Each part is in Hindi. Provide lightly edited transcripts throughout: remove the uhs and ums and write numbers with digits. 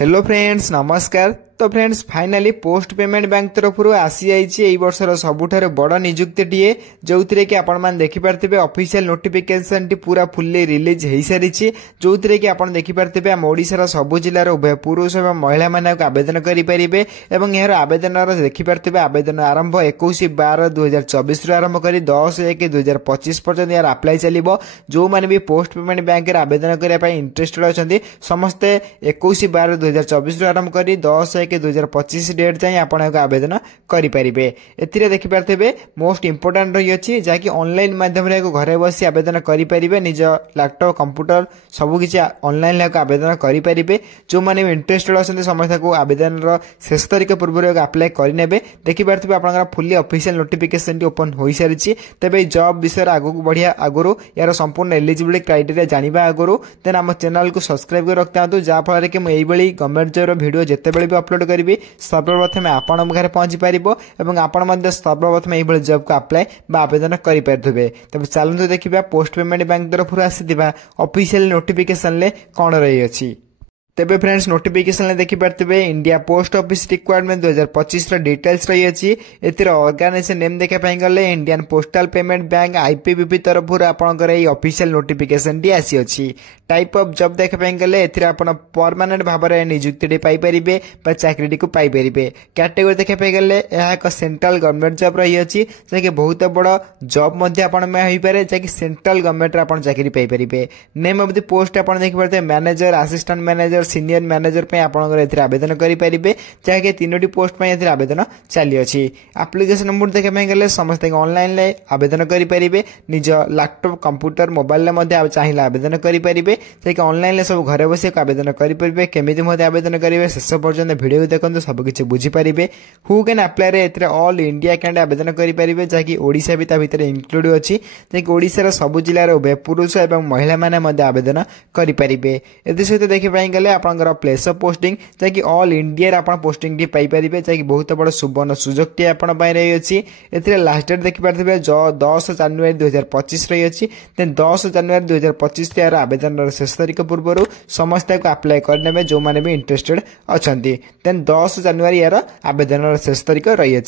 हेलो फ्रेंड्स नमस्कार। तो friends finally post payment bank तरफ आसी जाइए वर्षर सबुठार बड़ निजुक्तिटीए जो थे कि आपण देखिपारे ऑफिशियल नोटिफिकेशन टी पूरा फुल्ली रिलीज हो सारी जो थे कि आप देखिपारे आम ओडिशार सबु जिलार उभय पुरुष और महिला मानक आवेदन करेंगे और यार आवेदन देखिपारे आवेदन आरंभ 21/12/2024 आरंभ कर 10/1/2025 पर्यटन यार अप्लाई चलो। जो मैंने भी पोस्ट पेमेंट बैंक आवेदन करने इंटरेस्टेड अच्छा समस्ते 21/12/2024 आरंभ कर 10/1/2025 डेट जाए आपण आवेदन करेंगे। ए देखिपारे मोस्ट इंपोर्टाट रही है जहाँकि ऑनलाइन माध्यम घरे बसी आवेदन करेंगे निज लैपटॉप कंप्यूटर सबकि ऑनलाइन आवेदन करेंगे। जो मैंने इंटरेस्टेड अच्छा समस्त को आवेदन शेष तारीख पूर्व अप्लाई करने देखिपारे आप फुल्ली ऑफिशियल नोटिफिकेशन ओपन हो सारी। तेज जॉब विषय आगू बढ़िया आगुरी यार संपूर्ण एलिजिबिलिटी क्राइटेरिया जाना आगुरी देन आम चैनल को सब्सक्राइब कर रखता हूँ जहाँफल कि मुझे गवर्नमेंट जॉब वीडियो जितेबाला भी अपलोड करी सर्वप्रथम आपण पाखे पहुंची पार और आपण सर्वप्रथम यह जॉब को अप्लाई आवेदन करेंगे। तब चलते देखा पोस्ट पेमेंट बैंक तरफ आसी ऑफिशियल नोटिफिकेशन कौन रही है। तेबे फ्रेंड्स नोटिफिकेशन देखिपारे India post office requirement 2025 details रही है। ऑर्गेनाइजेशन नेम देखापी गले Indian postal payment bank IPBP तरफ आपंकर ऑफिशियल नोटिफिकेशन टी आसी अछि। टाइप ऑफ जॉब देखापी गले परमानेंट भाव में निजुक्ति पाइपर चाकरी को पाइपर। कैटेगोरी देखापी गले एक सेंट्रल गवर्नमेंट जॉब रही है जैसे बहुत बड़ जॉब होपे जैसे सेंट्रल गवर्नमेंट आप चाकरी पाइपर। नेम ऑफ द पोस्ट आप देखिपारे manager assistant manager senior manager पे आपंकर आवेदन करेंगे जहाँकि 3टी पोस्ट पे आवेदन चली अच्छी। एप्लिकेशन नंबर देखापी गले समस्त ऑनलाइन आवेदन करेंगे निज लैपटॉप कंप्यूटर मोबाइल चाहिए आवेदन करेंगे जैसे ऑनलाइन सब घर बस आवेदन करेंगे। केमी आवेदन करेंगे शेष पर्यटन वीडियो देखते सबकि बुझीपारे। Who can apply all India candidate आवेदन करेंगे जहाँकि ओडिशा भी भितर इंक्लूड अच्छी जैसे ओडिशार सबु जिलार उभय पुरुष और महिला मैंने आवेदन करेंगे। सहित देखिए गले आपंकर प्लेस ऑफ पोस्टिंग जैसे ऑल इंडिया आप पोस्टिंग टी पाइपर जैसे बहुत बड़ सुवर्ण सुजोग टी आप रही है। लास्ट डेट देखिपारे 10 जनवरी 2025 रही है। देन 10 जनवरी 2025 यार आवेदन शेष तारीख पूर्व समस्त को अप्लाई करने जो मैंने भी इंटरेस्टेड अच्छा। देन 10 जनवरी यार आवेदन शेष तारीख रही है।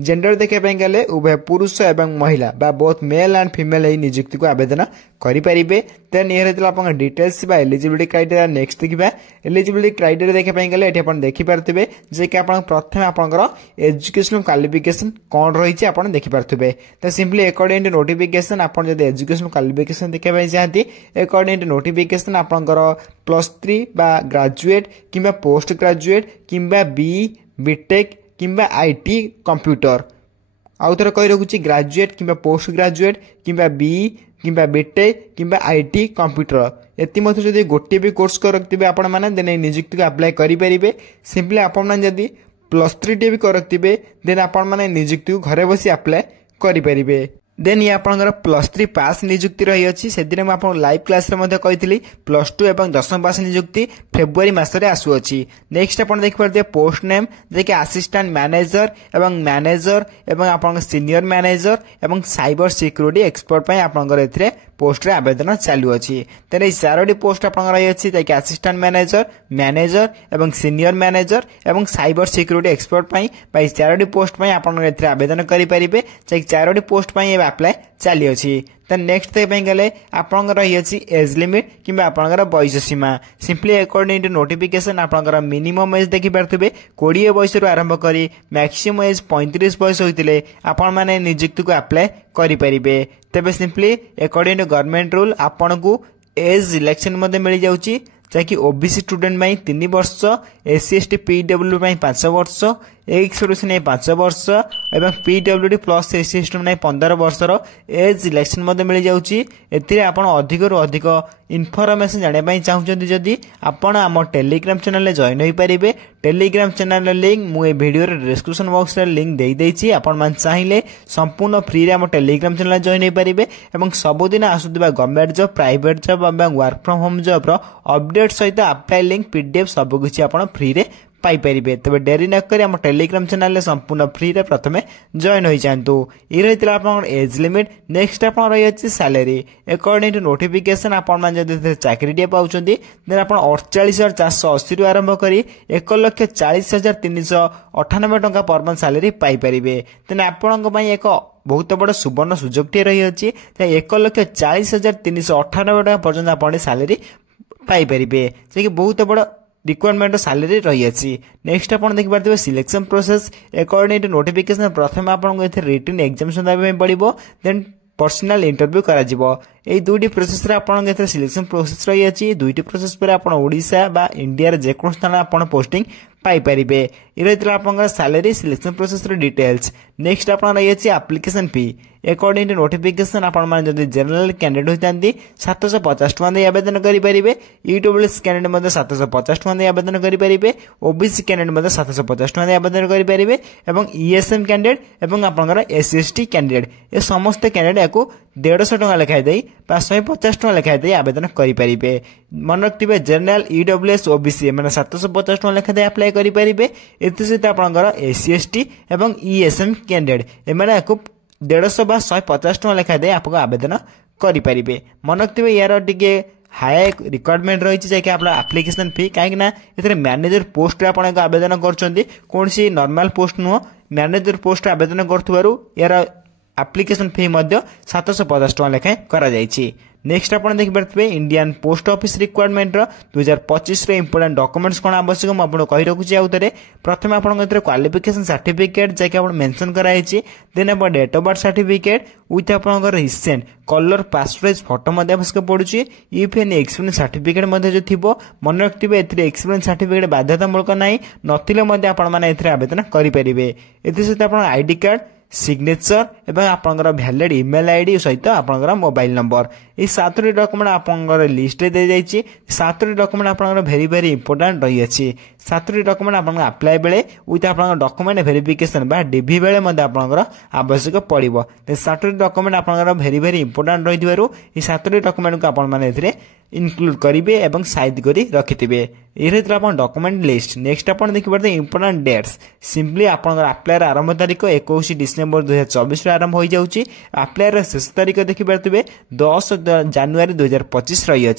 जेंडर देखापी गले उभय पुरुष और महिला बोथ मेल एंड फीमेल यही निजुक्ति को आवेदन करेंगे। देन ये आप डिटेल्स एलिजिबिलिटी क्राइटेरिया नेक्स्ट देखा। एलिजिबिलिटी क्राइटेरिया देखापी गले ये देखिपारे जे कि प्रथम आपंकर एजुकेशनल क्वालिफिकेशन कौन रही है आप देखिपारे। तो सिंपली अकॉर्डिंग टू नोटिफिकेशन आप एजुकेशनल क्वालिफिकेशन देखा चाहती अकॉर्डिंग टू नोटिफिकेशन आपंकर +3 ग्रेजुएट कि पोस्ट ग्रेजुएट कि बीई बीटेक कि आईटी कंप्यूटर आउ थे कही रखुच्छी ग्रेजुएट कि पोस्ट ग्रेजुएट कि बीई कि बीटेक कि आईटी कंप्यूटर एमध्य जब गोटे भी कोर्स कर रखिए आपण मैंने देन निजुक्ति को अप्लाई करेंगे। सिंपली आपण जदि +3 टे भी कर रखिए देन आपण मैंने निजुक्ति को घरे बसी अप्लाई करेंगे। देन ये आपंकर +3 पास निजुक्ति रही है से लाइव क्लास कही +2 और 10वीं पास निजुक्ति फेब्रुआरी मसरे आसुअछि। नेक्स्ट आप देखिए पोस्ट नेम जैसे असिस्टेंट मैनेजर एवं मैनेजर एवं आप सीनियर मैनेजर एवं साइबर सिक्योरिटी एक्सपर्ट आपंकर पोस्ट रे आवेदन चालू अच्छी। तेरे 4टी पोस्ट आप रही है असिस्टेंट मैनेजर मैनेजर एवं सीनियर मैनेजर एवं साइबर सिक्योरिटी एक्सपर्ट 4टी पोस्ट आप आवेदन करेंगे जैसे 4टी पोस्ट अप्लाई चली अच्छी। देन नेक्स्ट देखापी गले आपंकर रही है एज लिमिट कि आपंकर बयस सीमा। सिंपली अकॉर्डिंग टू नोटिफिकेशन आपंकर मिनिमम एज देखिपारे 20 बयस आरंभ कर मैक्सिमम एज 35 बयस होते आपण मैंने निजुक्ति को अप्लाई करेंगे। तेज simply according to government rule आपन को एज इलेक्शन मिल जाऊँगी जहाँकि ओबीसी स्टूडेंट 3 वर्ष एससी एसटी पीडब्ल्यू 5 वर्ष एक्स सर्विस 5 वर्ष और पीडब्ल्यूडी प्लस एससी एसटी 15 वर्षर एज इलेक्शन मिल जाऊँगी। अधिक अधिक इनफॉरमेशन जानापी चाहते जदि आपण आम टेलीग्राम चैनल जॉइन हो पारे। टेलीग्राम चैनल लिंक मुझे वीडियो डिस्क्रिप्शन बॉक्स लिंक दे देछि। आपण मान चाहिए संपूर्ण फ्री रे आम टेलीग्राम चैनल जॉइन हो पारे और सबुदिन आसुवा गवर्नमेंट जॉब प्राइवेट जॉब और work from home job update सहित अप्लाई लिंक पीडीएफ सबकि आप फ्री रे पाइपर। तबे डेरी न करी हम टेलीग्राम चैनल में संपूर्ण फ्री रे प्रथमे जॉइन हो जातु। ये रही आप एज लिमिट। नेक्स्ट आप रही है सैलरी अकॉर्डिंग टू नोटिफिकेशन। आपड़ी चाकरी पाँच देन आप 48,480 रु आरंभ कर 1,40,398 टंका per month salary Piper. Then आपण एक बहुत बड़ सुवर्ण सुजोग टे रही अच्छी 1,40,398 टका पर्यटन आप सैलरी पाइपर। से बहुत बड़ रिक्वायरमेंट सैलरी रही है। नेक्स्ट आप देखिए selection process according to notification. प्रथम आपको रिटन एग्जामिनेशन देवाई पड़ो देन पर्सनल इंटरव्यू करा जिवो। এই দুইটি প্রসেস রে আপন এতে সিলেকশন প্রসেস রই আছে। দুইটি প্রসেস পরে আপন ওড়িশা বা ইন্ডিয়ার যে কোন স্থান আপন পোস্টিং পাই পারিবে। এর আপনার স্যালারি সিলেকশন প্রসেস র ডিটেলস। নেক্সট আপনার রই আছে application fee according to notification. आपण जब जनरल कैंडिडेट होती 750 टका दे आवेदन करेंगे। ईडब्ल्यूएस कैंडिडेट 750 टका दे आवेदन करेंगे। ओबीसी कैंडिडेट 750 टका दे आवेदन करेंगे। ईएसएम कैंडिडेट और आपंकर एससीएसटी कैंडिडेट ये समस्त कैंडिडेट को 150 टका लेखाएं दे 150 टका लेखाएं दे आवेदन करेंगे। मन रखिए जनरल ईडब्ल्यूएस ओबीसी मैंने 750 टका लेखा दे अप्लाई करेंगे। सहित आपंकर एससीएसटी और ईएसएम कैंडिडेट एम 150 बा 150 टका लेखा दे आपको आवेदन करेंगे। मन रखिए यार टे हाई रिक्वायरमेंट रही है आप आप्लिकेशन फी कहीं मैनेजर पोस्ट आप आवेदन कर कौन सी नॉर्मल पोस्ट नुह मैनेजर पोस्ट आवेदन कर यार आप्लिकेशन फी 750 टका लेखाएं करा जायछि। नेक्स्ट आप देखिए Indian post office requirement 2025 important documents कौन आवश्यक मुझे कही रखुच्छी आउ थे। प्रथम आप क्वालिफिकेशन सर्टिफिकेट जैक मेंशन कराई। देन आप date of birth certificate with आप recent colour passport size photo आवश्यक पड़ुछि। इफ एनी एक्सपीरियंस सर्टिफिकेट जो थी मन रखिए एक्सपीरियंस सर्टिफिकेट बाध्यतामूलक ना नथिले आवेदन करेंगे। सहित आप आईडी कार्ड सिग्नेचर एवं आपंकर वैलिड ईमेल आईडी सहित आपंकर मोबाइल नंबर ये 7टी डॉक्यूमेंट आपंकर लिस्ट दे जाइए। 7टी डॉक्यूमेंट आपंकर वेरी वेरी इंपोर्टेंट रही है। 7टी डॉक्यूमेंट आपंकर अप्लाई बेले विथ आपंकर डॉक्यूमेंट वेरिफिकेशन बा डीवी बेले आपंकर आवश्यक पड़ो। 7टी डॉक्यूमेंट आपंकर वेरी वेरी इंपोर्टेंट रही ये 7टी डॉक्यूमेंट को आपने इनक्लूड करेंगे और साइज कर रखिथे। ये डॉक्यूमेंट लिस्ट। नेक्स्ट आप देखिए इंपोर्टेंट डेट्स सिंपली आपंकर अप्लाई आरंभ तारीख 21 डिसेम्बर 2024 आरंभ हो जाऊँगी। अप्लाई शेष तारीख देखिए 10 जनवरी 2025 रही है।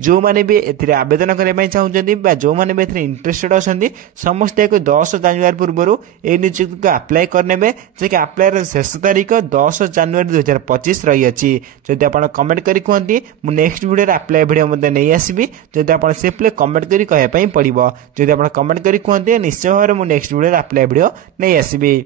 जो मैंने भी आवेदन करने चाहते जो मैंने भी इंटरेस्टेड अच्छा समस्त 10 जनवरी पूर्व ये नियुक्ति को अप्लाई करने कि अप्लाई शेष तारीख 10 जनवरी 2025 रही है। जदि आप कमेंट कर कहते मुझे नेक्स्ट वीडियो अप्लाई वीडियो मत नहीं आसबि जदि आप सिंपली कमेंट करी कहवाई पड़ो। जदि आप कमेंट करी कहते निश्चय भाव में नेक्स्ट वीडियो अप्लाई वीडियो नहीं आसबि।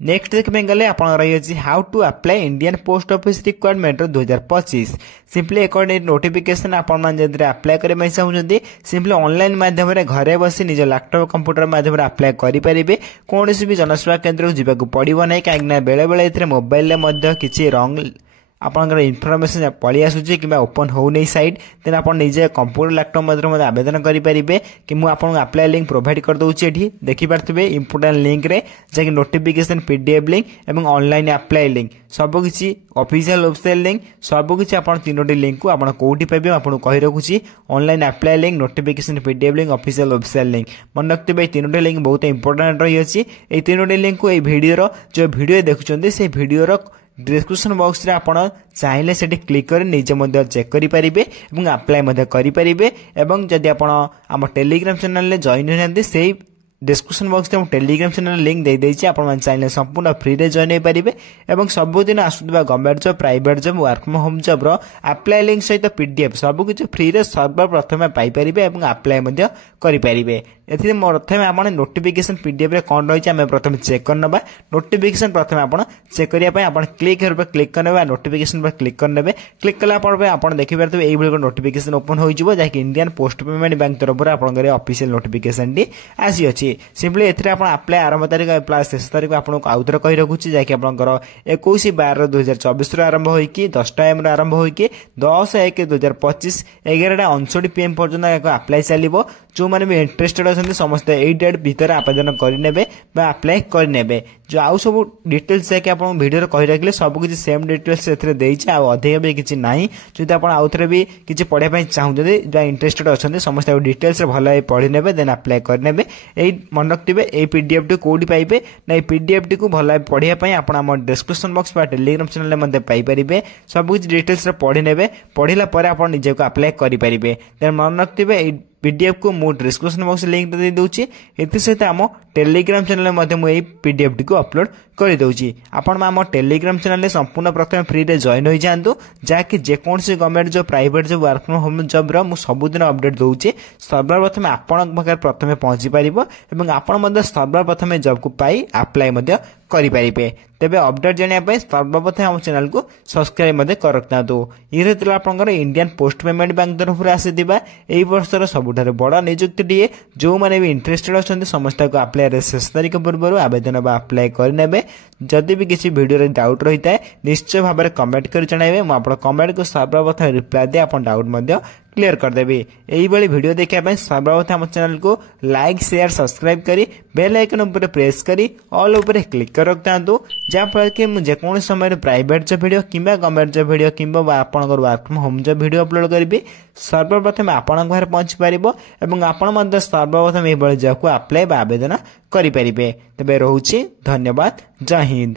नेक्स्ट देखने गले आप रही how to apply Indian post office requirement 2025 simply according notification आपण अप्लाई करने चाहते सिंपली ऑनलाइन माध्यम घरे बसी निज लैपटॉप कंप्यूटर माध्यम अप्लाई करेंगे। कौन भी जनसेवा केन्द्र को जावाक पड़ो ना कहीं बेले बेले मोबाइल किसी रंग आपंकर इनफर्मेशन पलि आसूची कि ओपन हो नहीं साइट देन आप निजे कंप्यूटर लैपटॉप मध्य आवेदन करेंगे कि मुझे अप्लाई लिंक प्रोवाइड कर दूसरी ये देखिपे इंपोर्टेंट लिंक रे जैसे नोटिफिकेशन पीडीएफ लिंक और ऑनलाइन अप्लाई लिंक सबकि ऑफिशियल वेबसाइट लिंक सबकि आप 3टी लिंक को आप कौटी पाइबे आपको कही रखुच्छी online apply link notification PDF link official website link मन रखिए 3टी लिंक बहुत इंपोर्टेंट रही है। ये 3टी लिंक को वीडियो जो वीडियो देखुं से वीडियो डिस्क्रिप्शन बॉक्स रे आपण चाहिए से क्लिक कर निजे चेक करेंगे और अप्लाई करेंगे। और जदि आप आम टेलीग्राम चैनल जॉइन होती से डिस्क्रिप्शन बॉक्स में टेलीग्राम चैनल लिंक दे देछि आपण चाहिए संपूर्ण फ्री रे जॉइन हो पारे। और सबुदिन आसुवा government job private job work from home job रो अप्लाई लिंक सहित पीडीएफ सबकि फ्री रे सर्वप्रथम पाइपर और अप्लाई करेंगे। ये प्रथम आप नोटिफिकेशन पीडीएफ रे कौन रही है प्रथम चेक करना नोटिफिकेशन प्रथम आप चेक करने आप क्लिक करने नोटिफिकेशन पर क्लिक करने क्लिक कलापर आप देखिए ये नोटिफिकेशन ओपन हो जहाँकि इंडियन पोस्ट पेमेंट बैंक तरफ आप ऑफिशियल नोटिफिकेशन टी आसी अच्छी। सिंपली एथिरे आपण अप्लाई आरंभ तारीख अप्लाई शेष तारीख आपको आउ थे कही रखुच्छी जहाँकि आपंकर 21/12/2024 आरंभ होगी 10टा AM आरंभ होगी 10/1/2025 11:59 PM पर्यटन अप्लाई चलो। जो मैंने भी इंटरेस्टेड अच्छा समस्त यही डेट भितर आवेदन करेंगे अप्लाई करेंगे जो आउ सब डिटेल्स जाकि आप भिडियो कही रखिले सबकि सेम डिटेल्स अधिक भी किसी ना जब आप आउ थे भी किसी पढ़ाई चाहते इंटरेस्टेड अच्छा समस्त डिटेल्स भल पढ़ी ने देन अप्लाई करेंगे यही मन रखिए यही पीडीएफ टी कौटी पाइबे ना ये पीडीएफ टी को भल पढ़ाई आप डिस्क्रिप्शन बॉक्स टेलीग्राम चैनल में पाइपर सबकि डिटेल्स पढ़ी ने पढ़ला आप निजे को अप्लाई करेंगे देन मन रखिए पीडीएफ को मु डिस्क्रिप्शन बॉक्स लिंक दे दूची एति सहित आम टेलीग्राम चैनल में मुझे पीडीएफ टी को अपलोड कर दूची आपण आम टेलीग्राम चैनल में संपूर्ण प्रथम फ्री रे जॉइन हो जातु जहाँकि जेकोसी government job private job work from home job रो सबुदिन अपडेट दूची सर्वप्रथम आपण पाखे प्रथम पहुंची पार और आपण सर्वप्रथम जॉब को पाई अप्लाई करेंगे तेरे अपडेट जानापी सर्वप्रथम आम चैनल को सब्सक्राइब कर रखता ये आपंकर इंडियन पोस्ट पेमेंट बैंक तरफ आसीथिबा एई वर्षर सबुठारु बड़ नियुक्ति टीए जो मैंने भी इंटरेस्टेड अच्छा समस्त को अप्लाई 6 तारिख पूर्व आवेदन अप्लाई करेंगे जदि भी किसी वीडियो डाउट रही है निश्चय भाव में कमेंट कर जणाइबे मु आपन कमेंट को सर्वप्रथम रिप्लाई दे आपन डाउट क्लियर करदेवी यही वीडियो देखा सर्वप्रथम आम चैनल को लाइक शेयर सब्सक्राइब करी बेल आइकन उपर प्रेस करी ऑल उपर क्लिक कर रखता जहाँफल कि जेकोसी समय प्राइवेट जॉब वीडियो किंबा गवर्नमेंट जॉब वीडियो किंबा आपनकर work from home job video upload करी सर्वप्रथम आपण घर पहुंची पार और आपण सर्वप्रथम यही जॉब को अप्लाई आवेदन करेंगे तेज रोचे धन्यवाद जय हिंद।